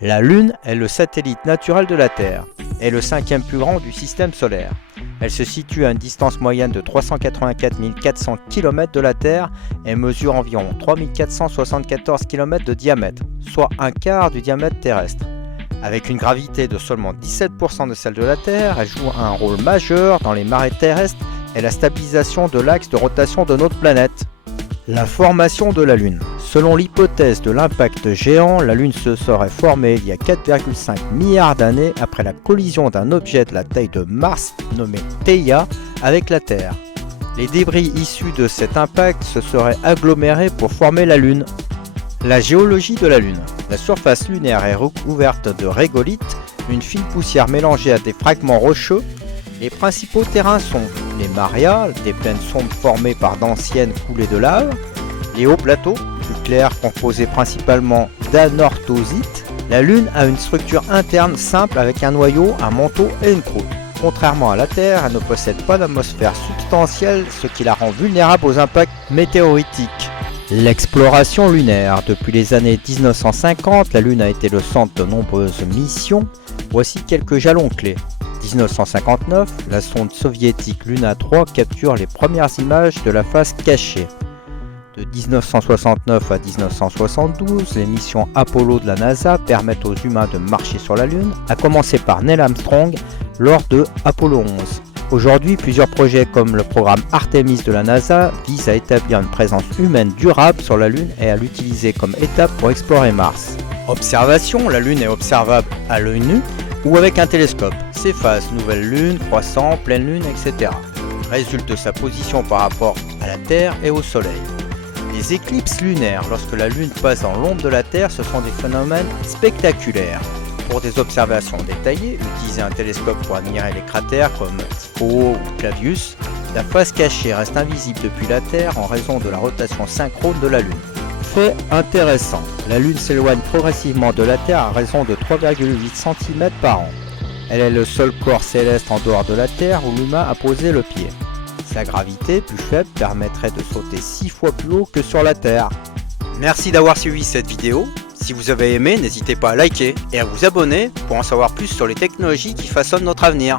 La Lune est le satellite naturel de la Terre et le cinquième plus grand du système solaire. Elle se situe à une distance moyenne de 384 400 km de la Terre et mesure environ 3 474 km de diamètre, soit un quart du diamètre terrestre. Avec une gravité de seulement 17% de celle de la Terre, elle joue un rôle majeur dans les marées terrestres et la stabilisation de l'axe de rotation de notre planète. La formation de la Lune. Selon l'hypothèse de l'impact géant, la Lune se serait formée il y a 4,5 milliards d'années après la collision d'un objet de la taille de Mars nommé Theia avec la Terre. Les débris issus de cet impact se seraient agglomérés pour former la Lune. La géologie de la Lune. La surface lunaire est recouverte de régolithes, une fine poussière mélangée à des fragments rocheux. Les principaux terrains sont les marias, des plaines sombres formées par d'anciennes coulées de lave, les hauts plateaux, plus clairs composés principalement d'anorthosites. La Lune a une structure interne simple avec un noyau, un manteau et une croûte. Contrairement à la Terre, elle ne possède pas d'atmosphère substantielle, ce qui la rend vulnérable aux impacts météoritiques. L'exploration lunaire. Depuis les années 1950, la Lune a été le centre de nombreuses missions. Voici quelques jalons clés. 1959, la sonde soviétique Luna 3 capture les premières images de la face cachée. De 1969 à 1972, les missions Apollo de la NASA permettent aux humains de marcher sur la Lune, à commencer par Neil Armstrong lors de Apollo 11. Aujourd'hui, plusieurs projets comme le programme Artemis de la NASA visent à établir une présence humaine durable sur la Lune et à l'utiliser comme étape pour explorer Mars. Observation, la Lune est observable à l'œil nu ou avec un télescope. Ses phases, nouvelle lune, croissant, pleine lune, etc. résultent de sa position par rapport à la Terre et au Soleil. Les éclipses lunaires, lorsque la Lune passe dans l'ombre de la Terre, ce sont des phénomènes spectaculaires. Pour des observations détaillées, utilisez un télescope pour admirer les cratères comme Tycho ou Clavius. La face cachée reste invisible depuis la Terre en raison de la rotation synchrone de la Lune. Fait intéressant, la Lune s'éloigne progressivement de la Terre à raison de 3,8 cm par an. Elle est le seul corps céleste en dehors de la Terre où l'humain a posé le pied. Sa gravité, plus faible, permettrait de sauter 6 fois plus haut que sur la Terre. Merci d'avoir suivi cette vidéo. Si vous avez aimé, n'hésitez pas à liker et à vous abonner pour en savoir plus sur les technologies qui façonnent notre avenir.